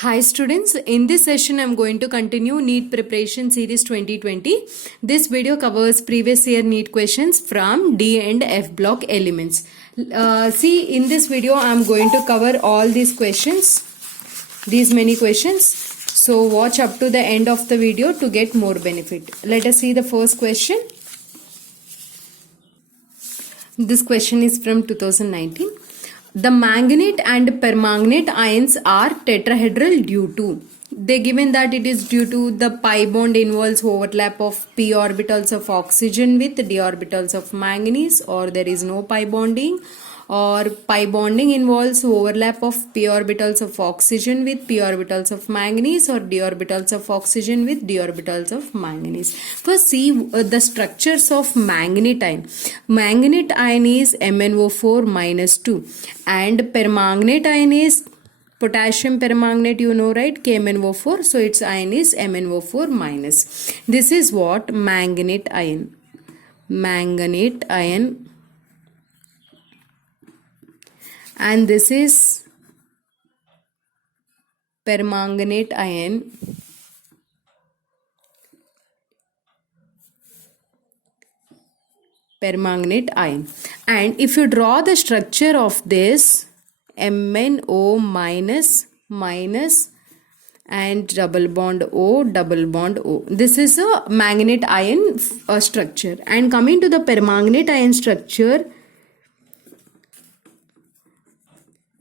Hi students, in this session I am going to continue NEET Preparation Series 2020. This video covers previous year NEET questions from D and F block elements. See, in this video I am going to cover all these questions, these many questions. So watch up to the end of the video to get more benefit. Let us see the first question. This question is from 2019. The manganate and permanganate ions are tetrahedral due to. They given that it is due to the pi bond involves overlap of p orbitals of oxygen with d orbitals of manganese, or there is no pi bonding, or pi bonding involves overlap of p orbitals of oxygen with p orbitals of manganese, or d orbitals of oxygen with d orbitals of manganese. First see the structures of manganate ion. Manganate ion is MnO4 minus 2 and permanganate ion is potassium permanganate, you know, right, KMnO4, so its ion is MnO4 minus. This is what manganate ion. Manganate ion. And this is permanganate ion. Permanganate ion. And if you draw the structure of this MnO minus minus and double bond O, double bond O. This is a manganate ion structure. And coming to the permanganate ion structure,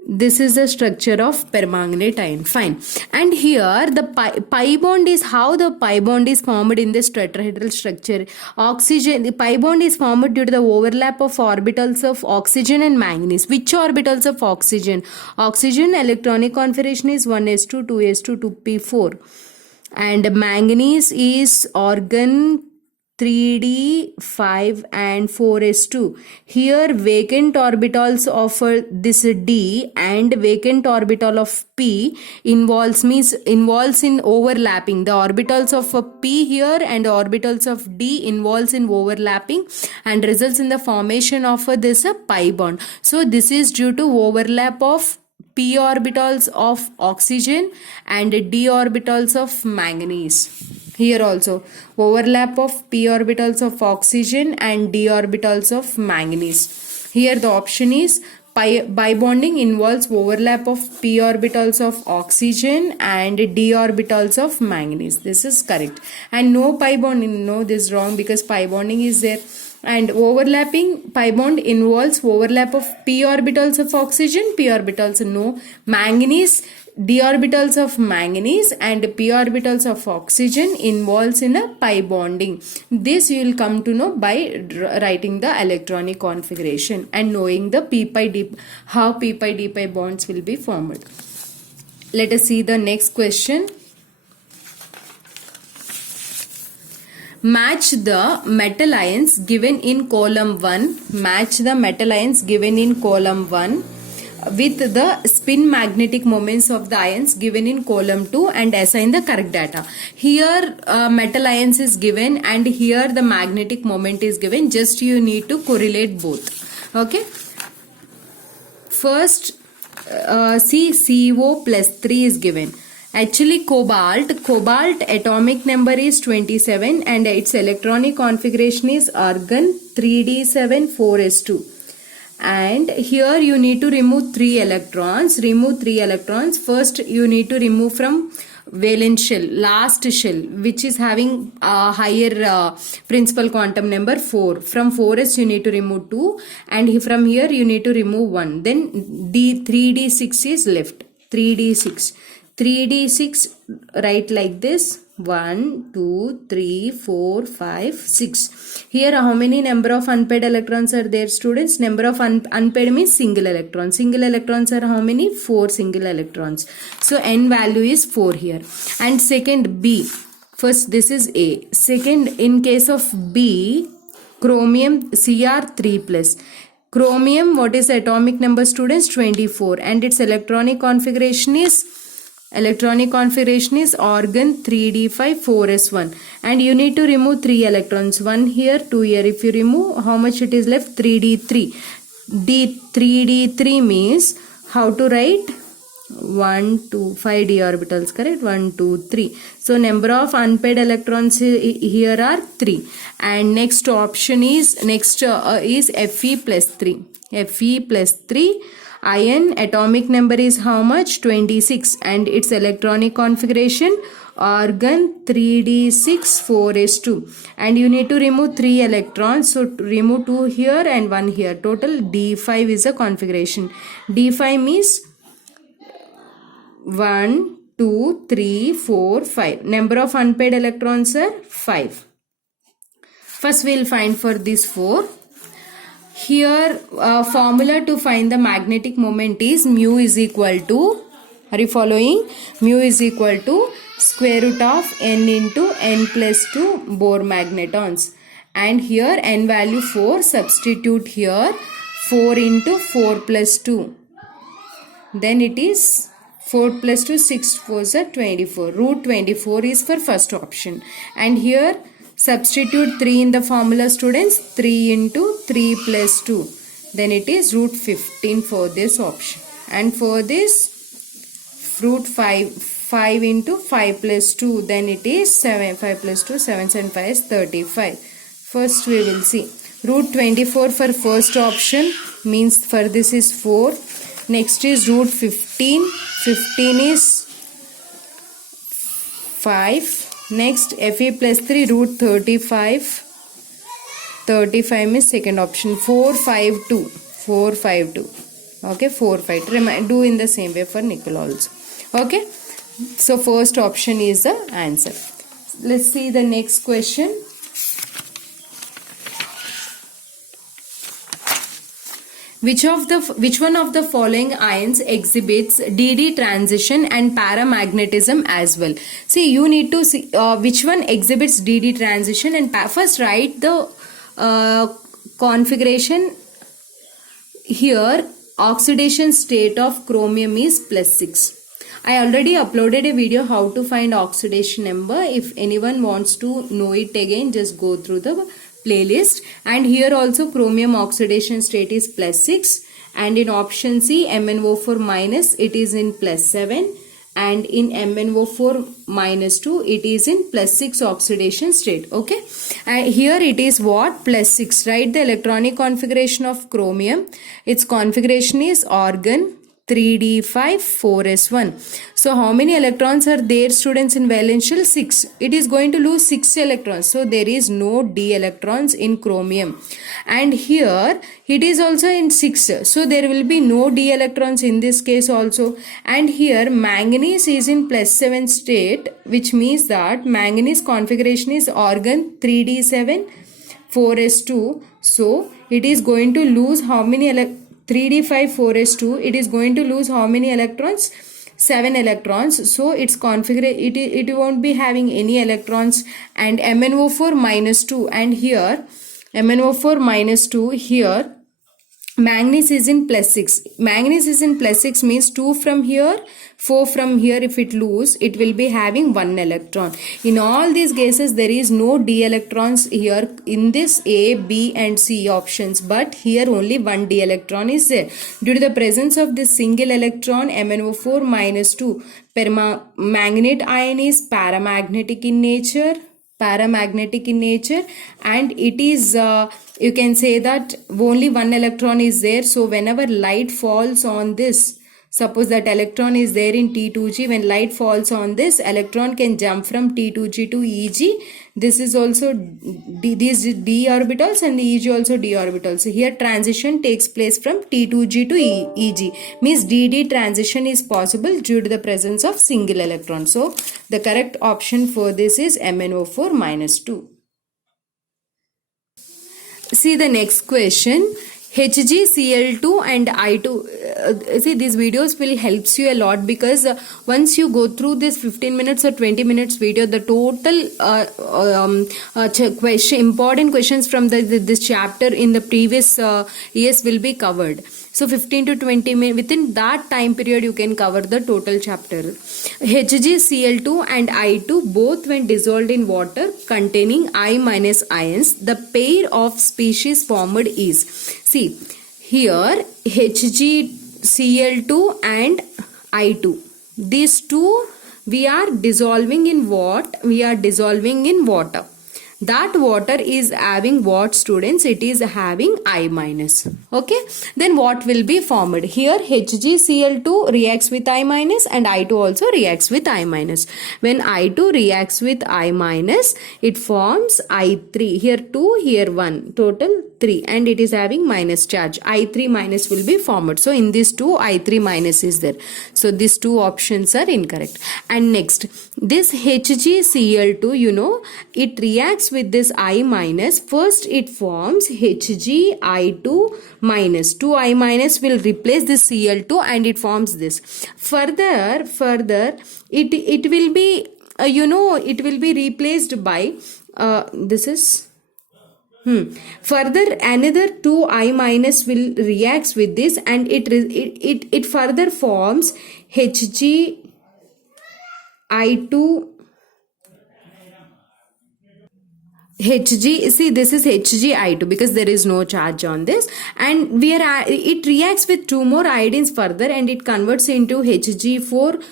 this is the structure of permanganate ion. Fine. And here the pi bond is how the pi bond is formed in this tetrahedral structure. Oxygen, the pi bond is formed due to the overlap of orbitals of oxygen and manganese. Which orbitals of oxygen? Oxygen electronic configuration is 1s2, 2s2, 2p4. And manganese is organ 3d, 5 and 4s2. Here vacant orbitals of this d and vacant orbital of p involves in overlapping. The orbitals of p here and the orbitals of d involves in overlapping and results in the formation of this pi bond. So this is due to overlap of p orbitals of oxygen and d orbitals of manganese. Here also overlap of p orbitals of oxygen and d orbitals of manganese. Here the option is pi bonding involves overlap of p orbitals of oxygen and d orbitals of manganese. This is correct. And no pi bonding, no, this is wrong because pi bonding is there. And overlapping pi bond involves overlap of p orbitals of oxygen, p orbitals no. Manganese, d orbitals of manganese and p orbitals of oxygen involves in a pi bonding. This you will come to know by writing the electronic configuration and knowing the p pi d, how p pi d pi bonds will be formed. Let us see the next question. Match the metal ions given in column 1. Match the metal ions given in column 1 with the spin magnetic moments of the ions given in column 2 and assign the correct data. Here metal ions is given and here the magnetic moment is given. Just you need to correlate both. Okay. First see CO plus 3 is given. Actually cobalt atomic number is 27 and its electronic configuration is argon 3d7 4s2. And here you need to remove 3 electrons. Remove 3 electrons. First you need to remove from valence shell, last shell, which is having a higher principal quantum number 4. From 4s you need to remove 2 and from here you need to remove 1. Then 3d6 is left. 3d6 write like this: 1 2 3 4 5 6. Here how many number of unpaired electrons are there, students? Number of unpaired means single electrons. Single electrons are how many? 4 single electrons. So n value is 4 here. And second B, first this is A. Second, in case of B, chromium Cr3 plus. Chromium, what is the atomic number, students? 24 and its electronic configuration is organ 3d5 4s1 and you need to remove 3 electrons, 1 here 2 here. If you remove, how much it is left? 3d3. 3d3 means how to write? 1, 2, 5 d orbitals, correct? 1, 2, 3. So number of unpaired electrons here are 3. And next option is Fe plus 3. Fe plus 3. Iron atomic number is how much? 26. And its electronic configuration, argon 3d6 4s2. And you need to remove 3 electrons. So remove 2 here and 1 here. Total d5 is a configuration. d5 means 1, 2, 3, 4, 5. Number of unpaired electrons are 5. First we will find for this 4. Here formula to find the magnetic moment is mu is equal to, are you following? Mu is equal to square root of n into n plus 2 Bohr magnetons. And here n value 4, substitute here 4 into 4 plus 2. Then it is 4 plus 2, 6 4s are 24. Root 24 is for first option. And here substitute 3 in the formula, students. 3 into 3 plus 2. Then it is root 15 for this option. And for this root 5 into 5 plus 2. Then it is 7. 5 plus 2, 7 and 5 is 35. First we will see. Root 24 for first option means for this is 4. Next is root 15. 15 is 5. Next Fe plus 3 root 35. 35 is second option. 4, 5, 2. 4, 5, 2. Okay, 4, 5. Do in the same way for nickel also. Okay. So first option is the answer. Let's see the next question. Which one of the following ions exhibits DD transition and paramagnetism as well? See, you need to see which one exhibits DD transition and first write the configuration. Here oxidation state of chromium is +6. I already uploaded a video how to find oxidation number. If anyone wants to know it again, just go through the playlist. And here also chromium oxidation state is +6. And in option C, MnO4 minus, it is in +7. And in MnO4 minus 2, it is in +6 oxidation state. Okay. Here it is what? +6. Right? The electronic configuration of chromium. Its configuration is argon 3d5 4s1. So how many electrons are there, students, in valence shell? 6. It is going to lose 6 electrons. So there is no d electrons in chromium. And here it is also in 6. So there will be no d electrons in this case also. And here manganese is in +7 state, which means that manganese configuration is argon 3d7 4s2. So it is going to lose how many 3d5 4s2, it is going to lose how many electrons? 7 electrons. So its it won't be having any electrons. And MnO4 minus 2, and here MnO4 minus 2, here manganese is in +6. Manganese is in +6 means 2 from here, 4 from here. If it lose, it will be having 1 electron. In all these cases, there is no d electrons here in this A, B and C options. But here only 1 d electron is there. Due to the presence of this single electron, MnO4 minus 2, manganate ion is paramagnetic in nature. And it is you can say that only 1 electron is there. So whenever light falls on this, suppose that electron is there in T2G, when light falls on this, electron can jump from T2G to EG. This is also these d orbitals, and the EG also d orbitals. So here transition takes place from T2G to EG. Means DD transition is possible due to the presence of single electron. So the correct option for this is MnO4 minus 2. See the next question. HgCl2 and I2. See, these videos will helps you a lot, because once you go through this 15 minutes or 20 minutes video, the total important questions from this chapter in the previous years will be covered. So 15 to 20 minutes, within that time period you can cover the total chapter. HgCl2 and I2 both when dissolved in water containing I- ions, the pair of species formed is, see here HgCl2 and I2. These two we are dissolving in what? We are dissolving in water. That water is having what, students? It is having I minus. Okay. Then what will be formed? Here HgCl2 reacts with I minus and I2 also reacts with I minus. When I2 reacts with I minus, it forms I3. Here 2, here 1. Total 3. And it is having minus charge. I3 minus will be formed. So in these two, I3 minus is there. So these two options are incorrect. And next, this HgCl2, you know, it reacts with this I minus. First it forms HgI2 minus. 2I minus will replace this Cl2 and it forms this. Further it will be you know, it will be replaced by this is further another 2I minus will reacts with this and it further forms HgI2 Hg. See, this is HgI2 because there is no charge on this, and it reacts with two more iodines further and it converts into Hg4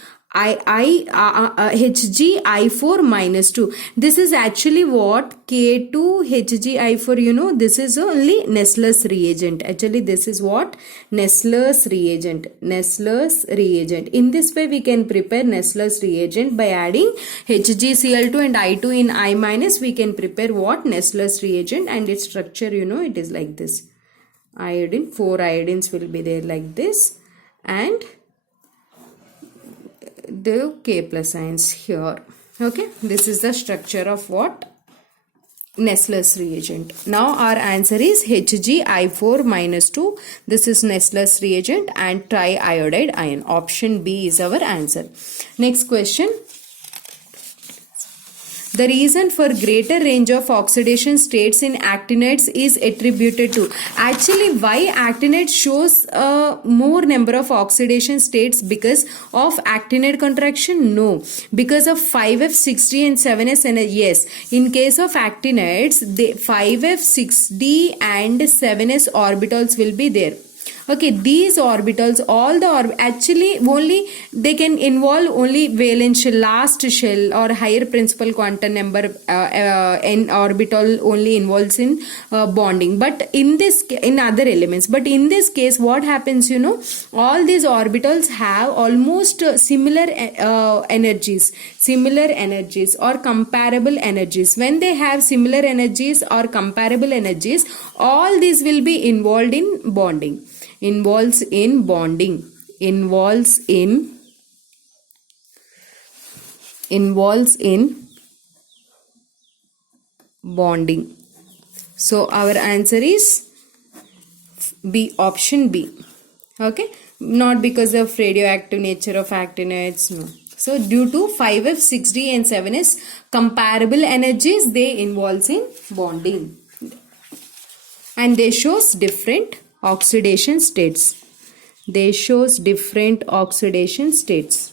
HgI4 minus 2. This is actually what? K2 HgI4, you know, this is only Nessler's reagent. Actually, this is what? Nessler's reagent. Nessler's reagent. In this way, we can prepare Nessler's reagent by adding HgCl2 and I2 in I minus. We can prepare what? Nessler's reagent, and its structure, you know, it is like this. Iodine, 4 iodines will be there like this, and the K plus ions here. Okay, this is the structure of what? Nessler's reagent. Now our answer is HgI4 minus 2. This is Nessler's reagent and triiodide ion. Option B is our answer. Next question. The reason for greater range of oxidation states in actinides is attributed to. Actually, why actinide shows a more number of oxidation states? Because of actinide contraction? No. Because of 5F, 6D and 7S and yes. In case of actinides, the 5F, 6D and 7S orbitals will be there. Okay, these orbitals, all the actually only they can involve only valence shell, last shell or higher principal quantum number n orbital only involves in bonding. But in this, in other elements, but in this case, what happens? You know, all these orbitals have almost similar energies or comparable energies. When they have similar energies or comparable energies, all these will be involved in bonding. Involves in bonding. Involves in bonding. So our answer is B, option B. Okay, not because of radioactive nature of actinides, no. So due to 5F, 6D and 7S comparable energies, they involves in bonding, and they shows different oxidation states. They shows different oxidation states.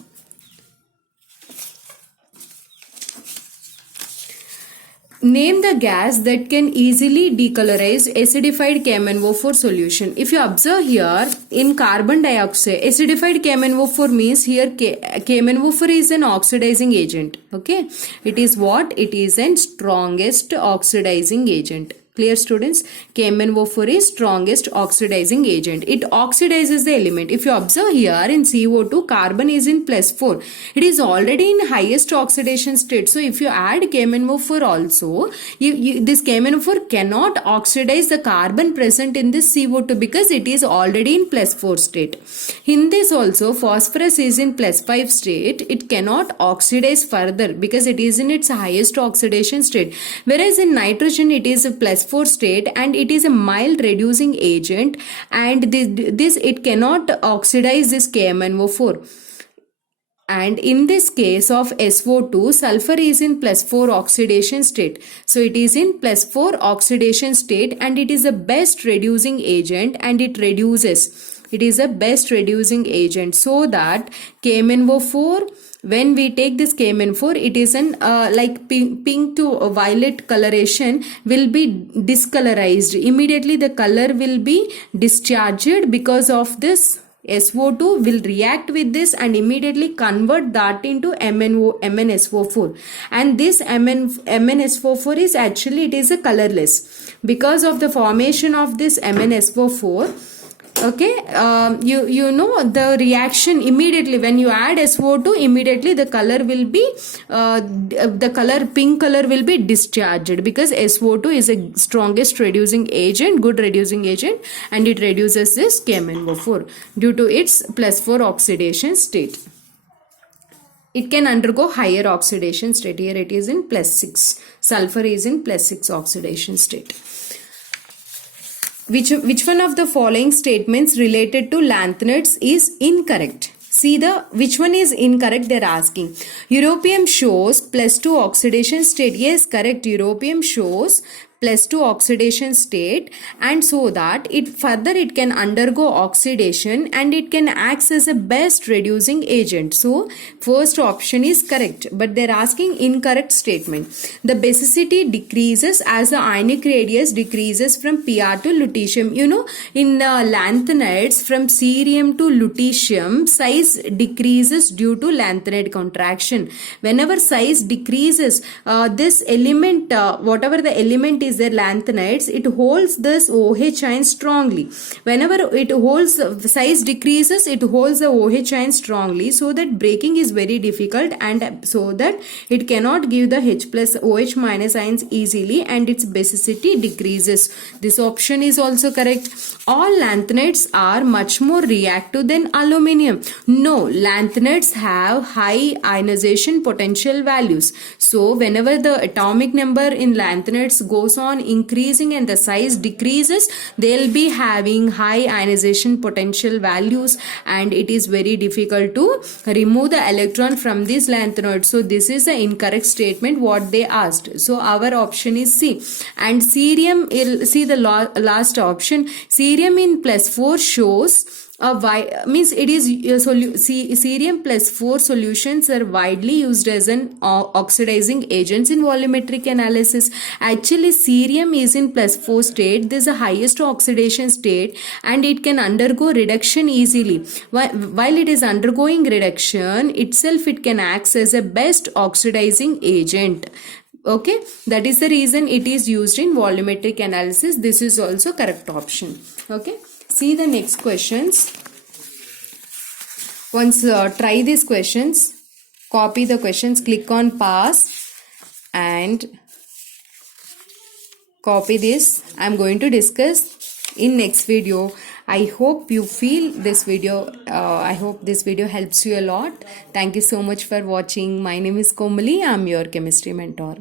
Name the gas that can easily decolorize acidified KMnO4 solution. If you observe here in carbon dioxide, acidified KMnO4 means here KMnO4 is an oxidizing agent. Okay, it is what? It is an strongest oxidizing agent. Clear, students? KMnO4 is strongest oxidizing agent. It oxidizes the element. If you observe here in CO2, carbon is in +4. It is already in highest oxidation state. So if you add KMnO4 also, this KMnO4 cannot oxidize the carbon present in this CO2 because it is already in +4 state. In this also, phosphorus is in +5 state. It cannot oxidize further because it is in its highest oxidation state. Whereas in nitrogen, it is a +4 state and it is a mild reducing agent, and this it cannot oxidize this KMnO4. And in this case of SO2, sulfur is in +4 oxidation state. So it is in +4 oxidation state and it is the best reducing agent, and it reduces. It is a best reducing agent, so that KMnO4, when we take this KMnO4, it is an like pink to violet coloration will be discolorized. Immediately the color will be discharged because of this SO2 will react with this and immediately convert that into MnSO4, and this MnSO4 is actually, it is a colorless because of the formation of this MnSO4. Okay, you know the reaction immediately when you add SO2, immediately the color will be the color pink color will be discharged, because SO2 is a strongest reducing agent, good reducing agent, and it reduces this KMnO4 due to its +4 oxidation state. It can undergo higher oxidation state. Here it is in +6. Sulfur is in +6 oxidation state. Which one of the following statements related to lanthanides is incorrect? See the which one is incorrect they're asking. Europium shows +2 oxidation state. Yes, correct. Europium shows +2 oxidation state, and so that it can undergo oxidation and it can act as a best reducing agent. So first option is correct, but they're asking incorrect statement. The basicity decreases as the ionic radius decreases from Pr to lutetium. You know, in the lanthanides from cerium to lutetium, size decreases due to lanthanide contraction. Whenever size decreases, this element, whatever the element is there, lanthanides, it holds this OH ion strongly. Whenever it holds, size decreases, it holds the OH ion strongly, so that breaking is very difficult, and so that it cannot give the H plus OH minus ions easily, and its basicity decreases. This option is also correct. All lanthanides are much more reactive than aluminium. No, lanthanides have high ionization potential values. So whenever the atomic number in lanthanides goes on increasing and the size decreases, they'll be having high ionization potential values, and it is very difficult to remove the electron from this lanthanoid. So this is the incorrect statement what they asked. So our option is C. And cerium, see the last option, cerium in +4 shows means it is cerium +4 solutions are widely used as an oxidizing agents in volumetric analysis. Actually cerium is in +4 state. This is the highest oxidation state, and it can undergo reduction easily. While it is undergoing reduction itself, it can act as a best oxidizing agent. Okay, that is the reason it is used in volumetric analysis. This is also correct option. Okay, see the next questions. Once try these questions, copy the questions, click on pass and copy this. I'm going to discuss in next video. I hope you feel this video. I hope this video helps you a lot. Thank you so much for watching. My name is Komali. I'm your chemistry mentor.